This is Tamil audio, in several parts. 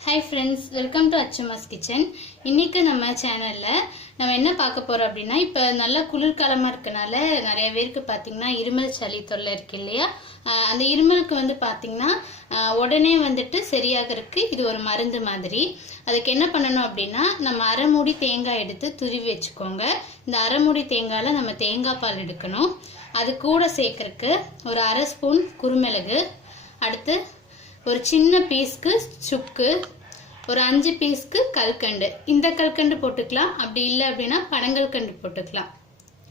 Hi friends, welcome to Achumma's Kitchen. இன்னைக்கு நம்ம சேனல்ல நம்ம என்ன பார்க்க போறோம் அப்படினா இப்ப நல்ல குளிர்காலமா இருக்கனால நிறைய பேருக்கு பாத்தீங்கன்னா இருமல் சளி தொல்லை இருக்கு இல்லையா அந்த இருமலுக்கு வந்து பாத்தீங்கன்னா உடனே வந்துட்டு சரியாகிறதுக்கு இது ஒரு மருந்து மாதிரி அதுக்கு என்ன பண்ணணும் அப்படினா நம்ம அரை மூடி தேங்காய் எடுத்து துருவி வெச்சுக்கோங்க இந்த அரை மூடி தேங்காய்ல நம்ம தேங்காய் பால் எடுக்கணும் அது கூட சேர்க்கிறதுக்கு ஒரு அரை ஸ்பூன் குருமிளகு அடுத்து ஒரு சின்ன பீஸ்க்கு சுக்கு ஒரு 5 பீஸ்க்கு கல்கண்டு இந்த கல்கண்டு போட்டுக்கலாம் அப்படி இல்ல அப்படினா பனங்கல்கண்டு போட்டுக்கலாம்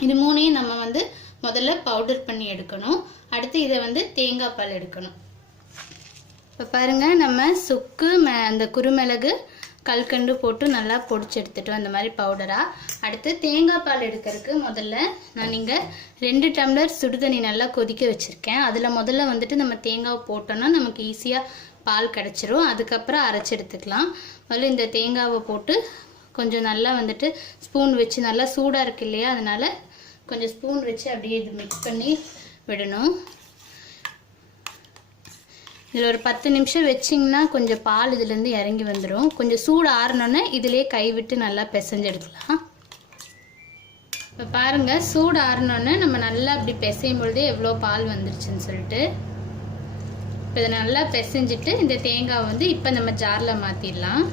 இது மூணையும் நம்ம வந்து முதல்ல பவுடர் பண்ணி எடுக்கணும் அடுத்து இத வந்து தேங்காய் பால் எடுக்கணும் இப்ப பாருங்க நம்ம சுக்கு அந்த குருமிளகு கல்கண்டு போட்டு நல்லா பொடிச்சு எடுத்துட்டோம் அந்த மாதிரி பவுடரா அடுத்து தேங்காய் பால் எடுக்கிறதுக்கு முதல்ல நான் இங்க 2 டம்ளர் சுடு தண்ணி நல்லா கொதிக்க வச்சிருக்கேன் அதுல முதல்ல வந்துட்டு நம்ம தேங்காய் போட்டோம்னா நமக்கு ஈஸியா பால் கிடைச்சிரும் அதுக்கு அப்புறம் அரைச்சு எடுத்துக்கலாம் முதல்ல இந்த தேங்காவை போட்டு கொஞ்சம் நல்லா வந்துட்டு ஸ்பூன் வச்சு நல்லா சூடா இருக்கு இல்லையா அதனால கொஞ்சம் ஸ்பூன் வச்சு அப்படியே இது mix பண்ணி விடணும் இதுல ஒரு 10 நிமிஷம் வெச்சீங்கன்னா கொஞ்சம் பால் இதுல இருந்து இறங்கி வந்துரும் கொஞ்சம் சூடு ஆறனோனே இதிலே கை விட்டு நல்லா பிசைஞ்சு எடுக்கலாம் இப்ப பாருங்க சூடு ஆறனோனே நம்ம நல்லா அப்படி பிசையும் பொழுது எவ்வளவு பால் வந்துருச்சுன்னு சொல்லிட்டு இப்ப இத நல்லா பிசைஞ்சிட்டு இந்த தேங்காய் வந்து இப்ப நம்ம ஜார்ல மாத்திடலாம்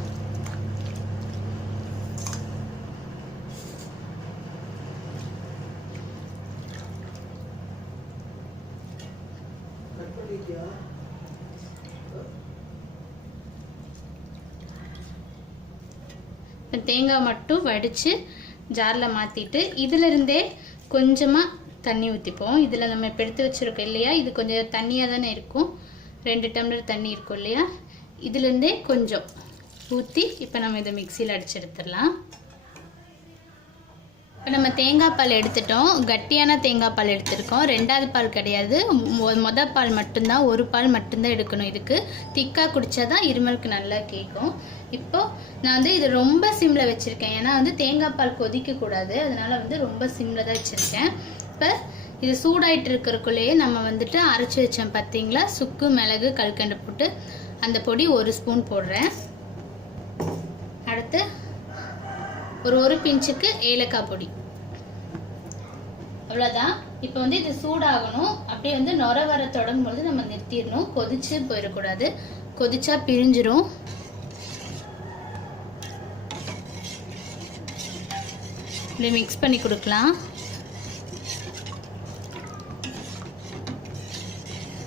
தேங்காய் மட்டும் வடிச்சு ஜார்ல மாத்திட்டு இதில இருந்தே கொஞ்சமா தண்ணி ஊத்திப்போம் இதுல நம்ம இப்ப எடுத்து வச்சிருக்கோம் இல்லையா இது கொஞ்சம் தண்ணியா தானே இருக்கும் 2 டம்ளர் தண்ணி இருக்கும் இல்லையா இதில இருந்தே கொஞ்சம் ஊத்தி இப்ப நம்ம இத மிக்ஸில அடிச்சு எடுத்துறலாம் இப்ப நம்ம தேங்காய் பால் எடுத்துட்டோம் கட்டியான தேங்காய் பால் எடுத்துறோம் ரெண்டாவது பால் கிடையாது முத பால் மட்டும் தான் ஒரு பால் மட்டும் தான் எடுக்கணும் இதுக்கு திக்கா குடிச்சா தான் இருமலுக்கு நல்லா கேக்கும் இப்போ நான் வந்து இது ரொம்ப சிம்ல வச்சிருக்கேன் ஏனா வந்து தேங்காய் பால் கொதிக்க கூடாது அதனால வந்து ரொம்ப சிம்ல தான் வச்சிருக்கேன் இப்ப இது சூடாயிட்டு இருக்கறதுக்குள்ளேயே நம்ம வந்துட்டு அரைச்சு வச்சோம் பாத்தீங்களா சுக்கு மிளகு கல்கண்டு போட்டு அந்த பொடி ஒரு ஸ்பூன் போடுறேன் அடுத்து ஒரு பிஞ்சுக்கு ஏலக்காய் பொடி அவ்வளவுதான் இப்போ வந்து இது சூடாகணும் அப்படியே வந்து நொர வர தொடங்கும் பொழுது நம்ம நிறுத்திடணும் கொதிச்சு போயிட கூடாது கொதிச்சா பிரிஞ்சிரும் இத mix பண்ணி கொடுக்கலாம்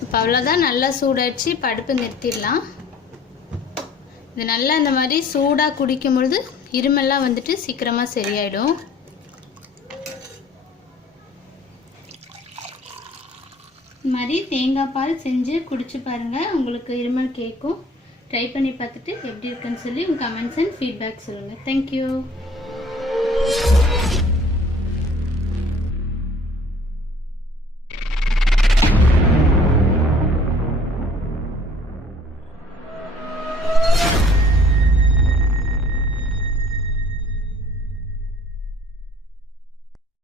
இப்போ அவ்வளவுதான் நல்லா சூடாச்சு அடுப்பு நிறுத்திடலாம் இது நல்லா இந்த மாதிரி சூடா குடிக்கும் பொழுது இருமெல்லாம் வந்துட்டு சீக்கிரமா சரியாயிடும் இந்த மாதிரி தேங்காய் பால் செஞ்சு குடிச்சு பாருங்க உங்களுக்கு இருமல் கேக்கும் ட்ரை பண்ணி பார்த்துட்டு எப்படி இருக்குன்னு சொல்லி உங்க கமெண்ட்ஸ் அண்ட் ஃபீட்பேக் சொல்லுங்க Thank you